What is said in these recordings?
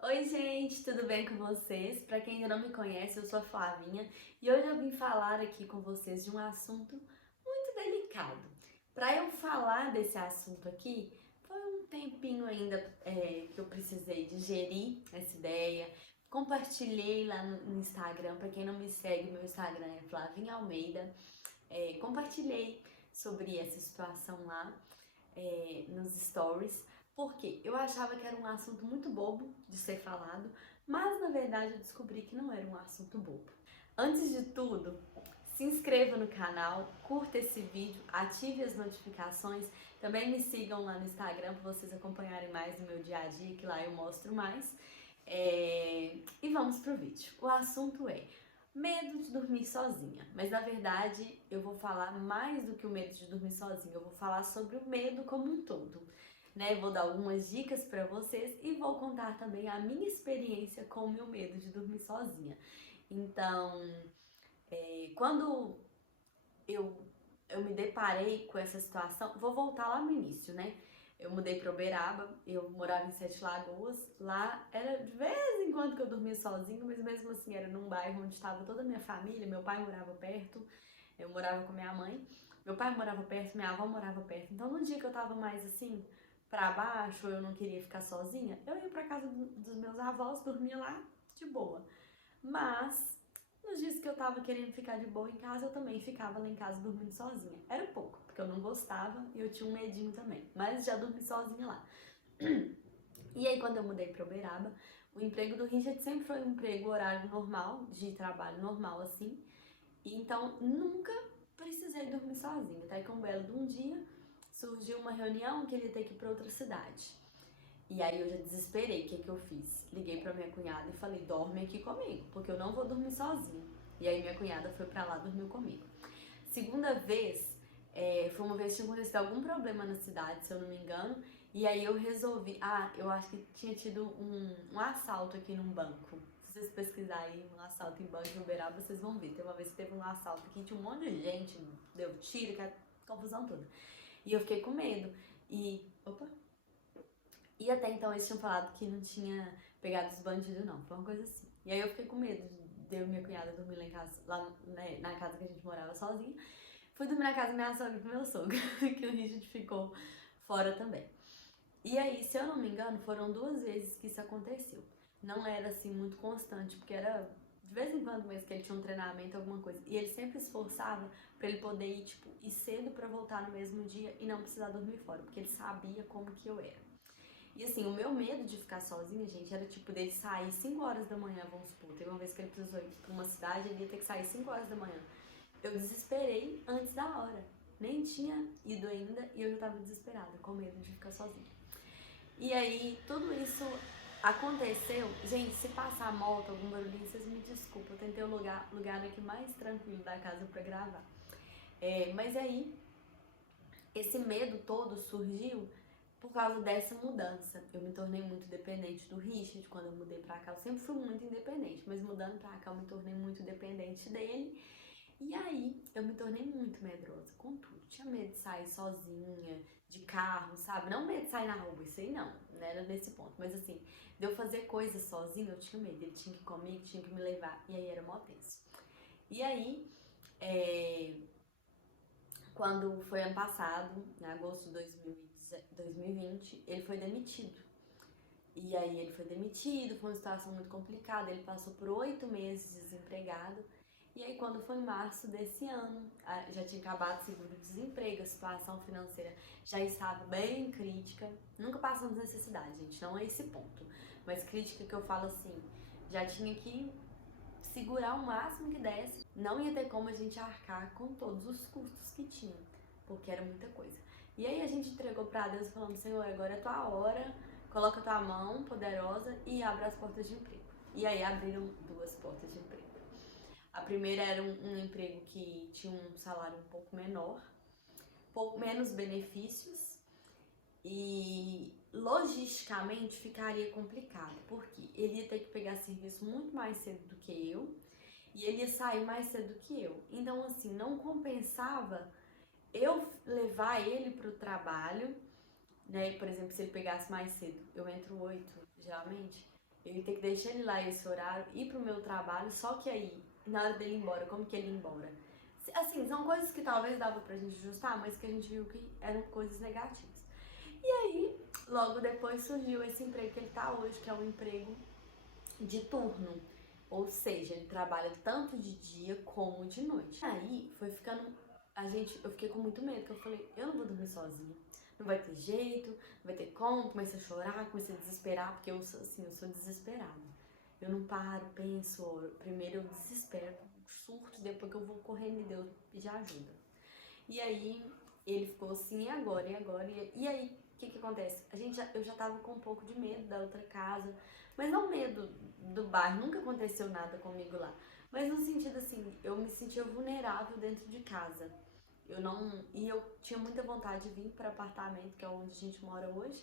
Oi, gente, tudo bem com vocês? Para quem ainda não me conhece, eu sou a Flavinha e hoje eu vim falar aqui com vocês de um assunto muito delicado. Para eu falar desse assunto aqui, foi um tempinho ainda que eu precisei digerir essa ideia. Compartilhei lá no Instagram, para quem não me segue, meu Instagram é Flavinha Almeida. Compartilhei sobre essa situação lá nos stories, porque eu achava que era um assunto muito bobo de ser falado, mas na verdade eu descobri que não era um assunto bobo. Antes de tudo, se inscreva no canal, curta esse vídeo, ative as notificações, também me sigam lá no Instagram para vocês acompanharem mais do meu dia a dia, que lá eu mostro mais. E vamos pro vídeo. O assunto é medo de dormir sozinha, mas na verdade eu vou falar mais do que o medo de dormir sozinha, eu vou falar sobre o medo como um todo, né? Vou dar algumas dicas para vocês e vou contar também a minha experiência com o meu medo de dormir sozinha. Então, quando eu, eu me deparei com essa situação, vou voltar lá no início, né? Eu mudei para Uberaba, eu morava em Sete Lagoas. Lá era de vez em quando que eu dormia sozinha, mas mesmo assim era num bairro onde estava toda a minha família. Meu pai morava perto, eu morava com minha mãe. Meu pai morava perto, minha avó morava perto. Então no dia que eu tava mais assim, pra baixo, eu não queria ficar sozinha, eu ia pra casa dos meus avós, dormia lá de boa. Mas nos dias que eu tava querendo ficar de boa em casa, eu também ficava lá em casa dormindo sozinha. Era pouco, porque eu não gostava e eu tinha um medinho também. Mas já dormi sozinha lá. E aí, quando eu mudei pra Uberaba, o emprego do Richard sempre foi um emprego horário normal, de trabalho normal assim. E então nunca precisei dormir sozinha. Até que um belo de um dia surgiu uma reunião que ele ia ter que ir pra outra cidade. E aí eu já desesperei, o que que eu fiz? Liguei pra minha cunhada e falei, dorme aqui comigo, porque eu não vou dormir sozinha. E aí minha cunhada foi pra lá, dormiu comigo. Segunda vez, foi uma vez que tinha acontecido algum problema na cidade, se eu não me engano, e aí eu resolvi, eu acho que tinha tido um assalto aqui num banco. Se vocês pesquisarem um assalto em banco em Uberaba, vocês vão ver. Teve uma vez que teve um assalto aqui, tinha um monte de gente, deu tiro, que confusão toda. E eu fiquei com medo. E até então eles tinham falado que não tinha pegado os bandidos, não. Foi uma coisa assim. E aí eu fiquei com medo de eu e minha cunhada dormir lá em casa, lá né, na casa que a gente morava sozinha. Fui dormir na casa da minha sogra e do meu sogro, que o Richard ficou fora também. E aí, se eu não me engano, foram 2 vezes que isso aconteceu. Não era assim muito constante, porque era de vez em quando mesmo que ele tinha um treinamento, alguma coisa. E ele sempre esforçava pra ele poder ir, tipo, ir cedo pra voltar no mesmo dia e não precisar dormir fora, porque ele sabia como que eu era. E assim, o meu medo de ficar sozinha, gente, era tipo dele sair 5 horas da manhã, vamos supor. Teve uma vez que ele precisou ir pra uma cidade, ele ia ter que sair 5 horas da manhã. Eu desesperei antes da hora. Nem tinha ido ainda e eu já tava desesperada, com medo de ficar sozinha. E aí, tudo isso aconteceu. Gente, se passar moto, algum barulhinho, vocês me desculpem. Eu tentei o lugar aqui mais tranquilo da casa pra gravar. Mas aí, esse medo todo surgiu por causa dessa mudança. Eu me tornei muito dependente do Richard quando eu mudei pra cá. Eu sempre fui muito independente, mas mudando pra cá eu me tornei muito dependente dele. E aí eu me tornei muito medrosa com tudo. Tinha medo de sair sozinha, de carro, sabe? Não medo de sair na rua, isso aí não era nesse ponto. Mas assim, de eu fazer coisas sozinha, eu tinha medo. Ele tinha que ir comigo, tinha que me levar. E aí era mó tenso. E aí, é, quando foi ano passado, em agosto de 2020, ele foi demitido. E aí ele foi demitido, foi uma situação muito complicada, ele passou por 8 meses desempregado. E aí quando foi em março desse ano, já tinha acabado o seguro-desemprego, a situação financeira já estava bem crítica. Nunca passamos necessidade, gente, não é esse ponto. Mas crítica que eu falo assim, já tinha que segurar o máximo que desse, não ia ter como a gente arcar com todos os custos que tinha, porque era muita coisa. E aí a gente entregou para Deus falando, Senhor, agora é tua hora, coloca tua mão poderosa e abre as portas de emprego. E aí abriram 2 portas de emprego. A primeira era um emprego que tinha um salário um pouco menor, pouco menos benefícios e logisticamente ficaria complicado, porque ele ia ter que pegar serviço muito mais cedo do que eu e ele ia sair mais cedo do que eu. Então, assim, não compensava eu levar ele pro trabalho, né? Por exemplo, se ele pegasse mais cedo, eu entro 8, geralmente. ele ter que deixar ele lá esse horário, ir pro meu trabalho, só que aí, na hora dele ir embora, como que ele ia embora? Assim, são coisas que talvez dava pra gente ajustar, mas que a gente viu que eram coisas negativas. E aí, logo depois surgiu esse emprego que ele tá hoje, que é um emprego de turno. Ou seja, ele trabalha tanto de dia como de noite. Aí foi ficando. Eu fiquei com muito medo, porque eu falei, eu não vou dormir sozinha. Não vai ter jeito, não vai ter como. Comecei a chorar, comecei a desesperar, porque eu sou desesperada. Eu não paro, penso, primeiro eu desespero, surto, depois que eu vou correndo e Deus pedir ajuda. E aí ele ficou assim, e agora? E agora? E aí, o que acontece? Eu já tava com um pouco de medo da outra casa, mas não medo do bairro, nunca aconteceu nada comigo lá. Mas no sentido assim, eu me sentia vulnerável dentro de casa. Eu tinha muita vontade de vir para apartamento, que é onde a gente mora hoje,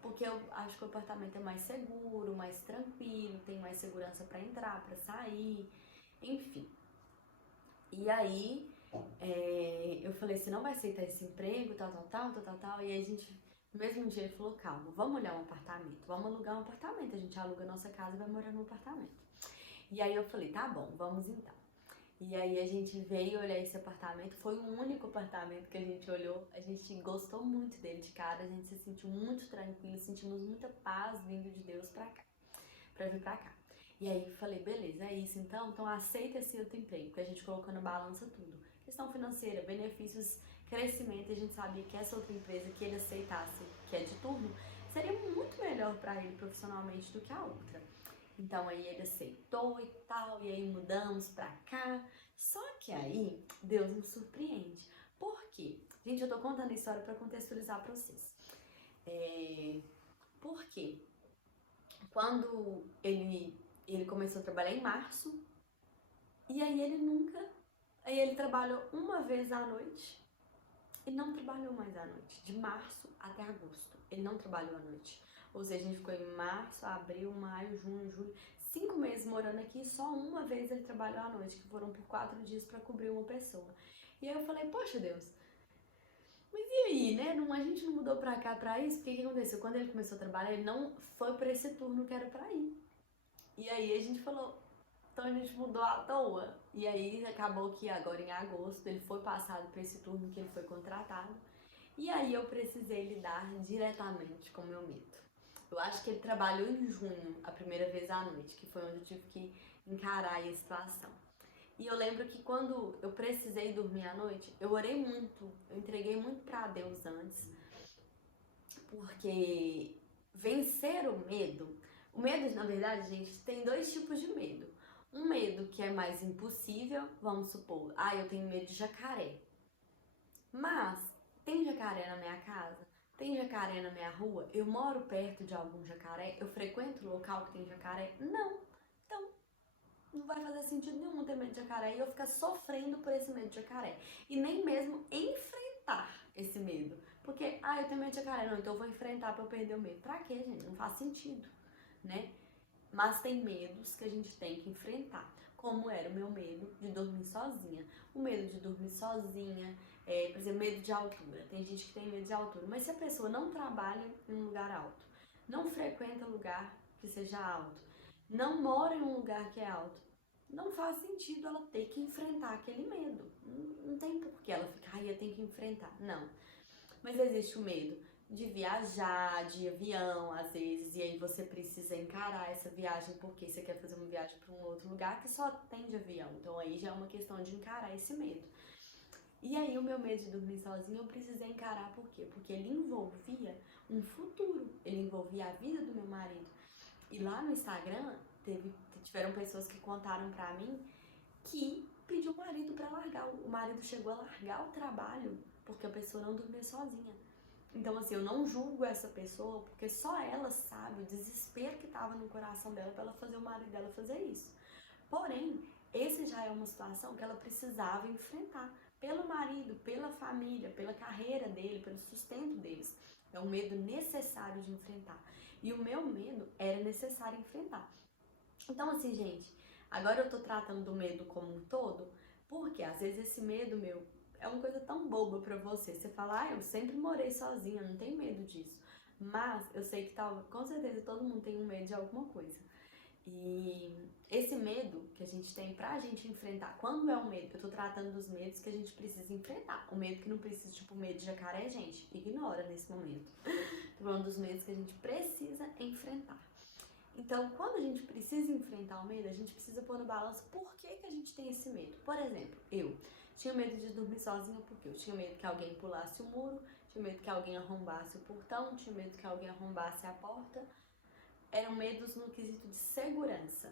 porque eu acho que o apartamento é mais seguro, mais tranquilo, tem mais segurança para entrar, para sair, enfim. E aí, eu falei, você não vai aceitar esse emprego, tal. E aí no mesmo dia ele falou, calma, vamos olhar um apartamento, vamos alugar um apartamento. A gente aluga a nossa casa e vai morar no apartamento. E aí eu falei, tá bom, vamos então. E aí a gente veio olhar esse apartamento, foi o único apartamento que a gente olhou, a gente gostou muito dele de cara, a gente se sentiu muito tranquilo, sentimos muita paz vindo de Deus pra cá, pra vir pra cá. E aí falei, beleza, é isso então aceita esse outro emprego, porque a gente colocou na balança tudo. Questão financeira, benefícios, crescimento, e a gente sabia que essa outra empresa que ele aceitasse, que é de turno, seria muito melhor pra ele profissionalmente do que a outra. Então aí ele aceitou e tal, e aí mudamos pra cá. Só que aí Deus nos surpreende. Por quê? Gente, eu tô contando a história pra contextualizar pra vocês. Por quê? Quando ele começou a trabalhar em março, e aí aí ele trabalhou uma vez à noite e não trabalhou mais à noite, de março até agosto. Ele não trabalhou à noite. Ou seja, a gente ficou em março, abril, maio, junho, julho, 5 meses morando aqui, só uma vez ele trabalhou à noite, que foram por 4 dias para cobrir uma pessoa. E aí eu falei, poxa Deus, mas e aí, né? A gente não mudou pra cá pra isso? Porque o que aconteceu? Quando ele começou a trabalhar, ele não foi pra esse turno que era pra ir. E aí a gente falou, então a gente mudou à toa. E aí acabou que agora em agosto ele foi passado pra esse turno que ele foi contratado. E aí eu precisei lidar diretamente com o meu medo. Eu acho que ele trabalhou em junho, a primeira vez à noite, que foi onde eu tive que encarar a situação. E eu lembro que quando eu precisei dormir à noite, eu orei muito, eu entreguei muito pra Deus antes, porque vencer o medo, na verdade, gente, tem 2 tipos de medo. Um medo que é mais impossível, vamos supor, eu tenho medo de jacaré. Mas tem jacaré na minha casa? Tem jacaré na minha rua? Eu moro perto de algum jacaré? Eu frequento o local que tem jacaré? Não. Então, não vai fazer sentido nenhum ter medo de jacaré e eu ficar sofrendo por esse medo de jacaré. E nem mesmo enfrentar esse medo. Porque, eu tenho medo de jacaré. Não, então eu vou enfrentar pra eu perder o medo. Pra quê, gente? Não faz sentido, né? Mas tem medos que a gente tem que enfrentar. Como era o meu medo de dormir sozinha. O medo de dormir sozinha, por exemplo, medo de altura. Tem gente que tem medo de altura. Mas se a pessoa não trabalha em um lugar alto, não frequenta lugar que seja alto, não mora em um lugar que é alto, não faz sentido ela ter que enfrentar aquele medo. Não tem por que ela ficar, eu tenho que enfrentar. Não. Mas existe o medo de viajar, de avião, às vezes, e aí você precisa encarar essa viagem porque você quer fazer uma viagem para um outro lugar que só tem de avião. Então aí já é uma questão de encarar esse medo. E aí o meu medo de dormir sozinha eu precisei encarar por quê? Porque ele envolvia um futuro, ele envolvia a vida do meu marido. E lá no Instagram tiveram pessoas que contaram pra mim que pediu o marido pra largar. O marido chegou a largar o trabalho porque a pessoa não dormia sozinha. Então, assim, eu não julgo essa pessoa porque só ela sabe o desespero que tava no coração dela pra ela fazer o marido dela fazer isso. Porém, esse já é uma situação que ela precisava enfrentar pelo marido, pela família, pela carreira dele, pelo sustento deles. É um medo necessário de enfrentar. E o meu medo era necessário enfrentar. Então, assim, gente, agora eu tô tratando do medo como um todo, porque às vezes esse medo é uma coisa tão boba pra você. Você fala, eu sempre morei sozinha, não tenho medo disso. Mas eu sei que com certeza todo mundo tem um medo de alguma coisa. E esse medo que a gente tem pra gente enfrentar, quando é um medo, eu tô tratando dos medos que a gente precisa enfrentar. O medo que não precisa, tipo, medo de jacaré, gente, ignora nesse momento. Tô falando dos medos que a gente precisa enfrentar. Então, quando a gente precisa enfrentar o medo, a gente precisa pôr no balanço por que a gente tem esse medo. Por exemplo, eu tinha medo de dormir sozinha porque eu tinha medo que alguém pulasse o muro, tinha medo que alguém arrombasse o portão, tinha medo que alguém arrombasse a porta. Eram medos no quesito de segurança.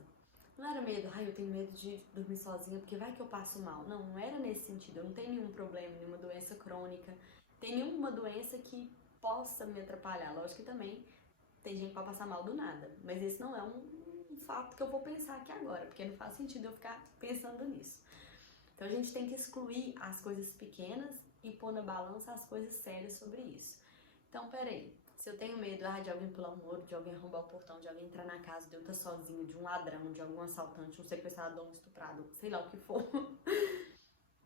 Não era medo, eu tenho medo de dormir sozinha porque vai que eu passo mal. Não, não era nesse sentido. Eu não tenho nenhum problema, nenhuma doença crônica, tem nenhuma doença que possa me atrapalhar. Lógico que também tem gente que pode passar mal do nada, mas esse não é um fato que eu vou pensar aqui agora, porque não faz sentido eu ficar pensando nisso. Então a gente tem que excluir as coisas pequenas e pôr na balança as coisas sérias sobre isso. Então, peraí, se eu tenho medo de alguém pular um muro, de alguém arrombar o portão, de alguém entrar na casa, de eu estar sozinha, de um ladrão, de algum assaltante, um sequestrador, um estuprador, sei lá o que for,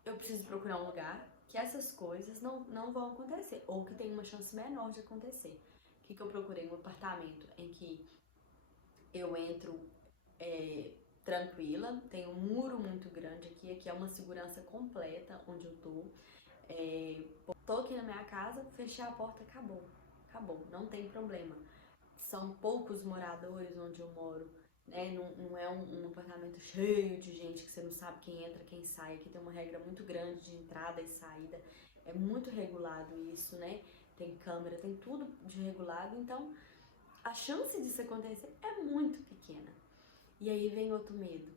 eu preciso procurar um lugar que essas coisas não vão acontecer, ou que tem uma chance menor de acontecer. O que eu procurei? Um apartamento em que eu entro tranquila, tem um muro muito grande aqui é uma segurança completa onde eu tô. Tô aqui na minha casa, fechei a porta, acabou, não tem problema. São poucos moradores onde eu moro, né? Não é um apartamento cheio de gente que você não sabe quem entra, quem sai. Aqui tem uma regra muito grande de entrada e saída, é muito regulado isso, né? Tem câmera, tem tudo de regulado, então a chance disso acontecer é muito pequena. E aí vem outro medo.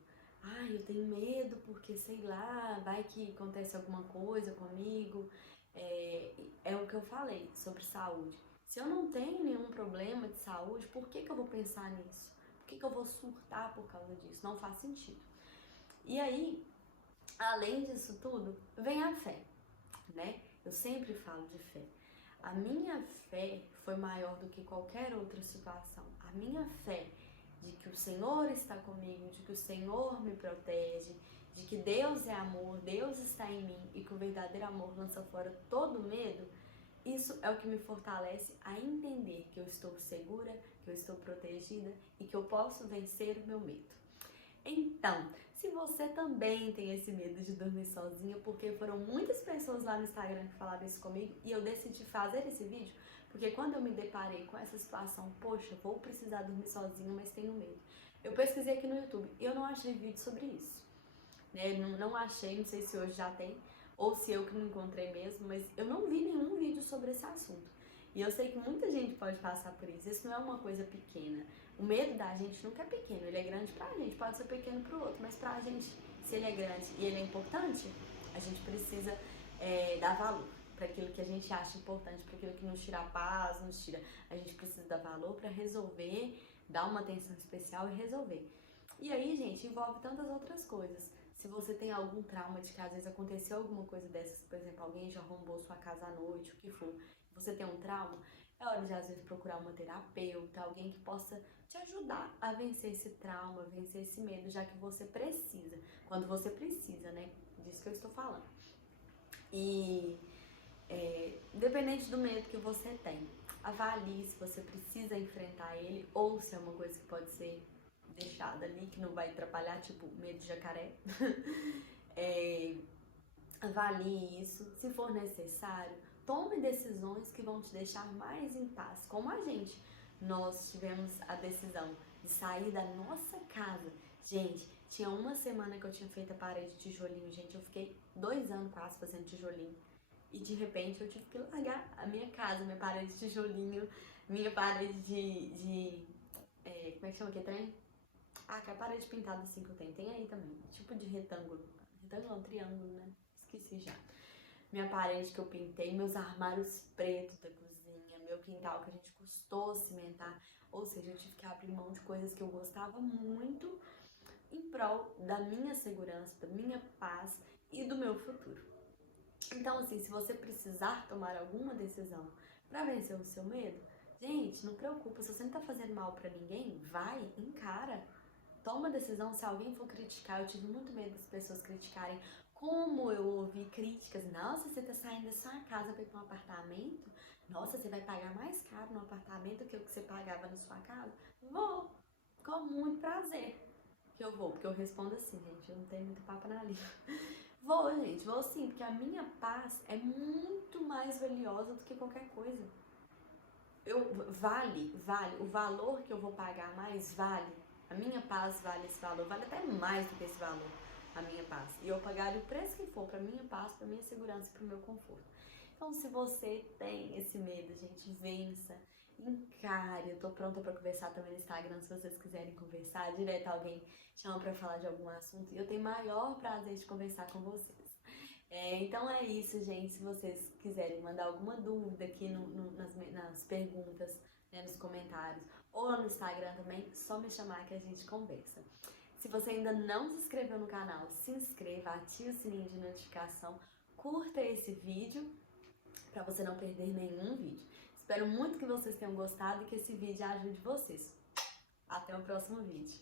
Eu tenho medo porque, sei lá, vai que acontece alguma coisa comigo. É o que eu falei sobre saúde. Se eu não tenho nenhum problema de saúde, por que eu vou pensar nisso? Por que eu vou surtar por causa disso? Não faz sentido. E aí, além disso tudo, vem a fé, né? Eu sempre falo de fé. A minha fé foi maior do que qualquer outra situação. A minha fé de que o Senhor está comigo, de que o Senhor me protege, de que Deus é amor, Deus está em mim e que o verdadeiro amor lança fora todo medo, isso é o que me fortalece a entender que eu estou segura, que eu estou protegida e que eu posso vencer o meu medo. Então, se você também tem esse medo de dormir sozinha, porque foram muitas pessoas lá no Instagram que falaram isso comigo e eu decidi fazer esse vídeo, porque quando eu me deparei com essa situação, poxa, vou precisar dormir sozinha, mas tenho medo. Eu pesquisei aqui no YouTube e eu não achei vídeo sobre isso. Né? Não achei, não sei se hoje já tem, ou se eu que não encontrei mesmo, mas eu não vi nenhum vídeo sobre esse assunto. E eu sei que muita gente pode passar por isso, isso não é uma coisa pequena. O medo da gente nunca é pequeno, ele é grande pra gente, pode ser pequeno pro outro, mas pra gente, se ele é grande e ele é importante, a gente precisa dar valor para aquilo que a gente acha importante, para aquilo que nos tira a paz, nos tira. A gente precisa dar valor para resolver, dar uma atenção especial e resolver. E aí, gente, envolve tantas outras coisas. Se você tem algum trauma de que às vezes aconteceu alguma coisa dessas, por exemplo, alguém já arrombou sua casa à noite, o que for, você tem um trauma, é hora de às vezes procurar uma terapeuta, alguém que possa te ajudar a vencer esse trauma, vencer esse medo, já que você precisa. Quando você precisa, né? Disso que eu estou falando. E independente do medo que você tem, avalie se você precisa enfrentar ele ou se é uma coisa que pode ser deixada ali, que não vai atrapalhar, tipo medo de jacaré. Avalie isso, se for necessário, tome decisões que vão te deixar mais em paz, como a gente. Nós tivemos a decisão de sair da nossa casa. Gente, tinha uma semana que eu tinha feito a parede de tijolinho, gente, eu fiquei 2 anos quase fazendo tijolinho. E de repente eu tive que largar a minha casa, minha parede de tijolinho, minha parede como é que chama aquele trem? Que é a parede pintada assim que eu tenho. Tem aí também, tipo de retângulo. Retângulo não, triângulo, né? Esqueci já. Minha parede que eu pintei, meus armários pretos da cozinha, meu quintal que a gente custou cimentar. Ou seja, eu tive que abrir mão de coisas que eu gostava muito em prol da minha segurança, da minha paz e do meu futuro. Então, assim, se você precisar tomar alguma decisão para vencer o seu medo, gente, não preocupa. Se você não tá fazendo mal para ninguém, vai, encara. Toma decisão. Se alguém for criticar, eu tive muito medo das pessoas criticarem. Como eu ouvi críticas, nossa, você tá saindo da sua casa para ir para um apartamento? Nossa, você vai pagar mais caro no apartamento que o que você pagava na sua casa? Vou, com muito prazer que eu vou, porque eu respondo assim, gente, eu não tenho muito papo na língua. Vou, gente, vou sim, porque a minha paz é muito mais valiosa do que qualquer coisa. Vale, o valor que eu vou pagar mais vale. A minha paz vale esse valor, vale até mais do que esse valor, a minha paz. E eu pagaria o preço que for pra minha paz, pra minha segurança e pro meu conforto. Então, se você tem esse medo, gente, vença, encare. Eu tô pronta pra conversar também no Instagram, se vocês quiserem conversar. Direto alguém chama pra falar de algum assunto. E eu tenho maior prazer de conversar com vocês. Então é isso, gente. Se vocês quiserem mandar alguma dúvida aqui nas perguntas, né, nos comentários, ou lá no Instagram também, só me chamar que a gente conversa. Se você ainda não se inscreveu no canal, se inscreva, ative o sininho de notificação, curta esse vídeo para você não perder nenhum vídeo. Espero muito que vocês tenham gostado e que esse vídeo ajude vocês. Até o próximo vídeo.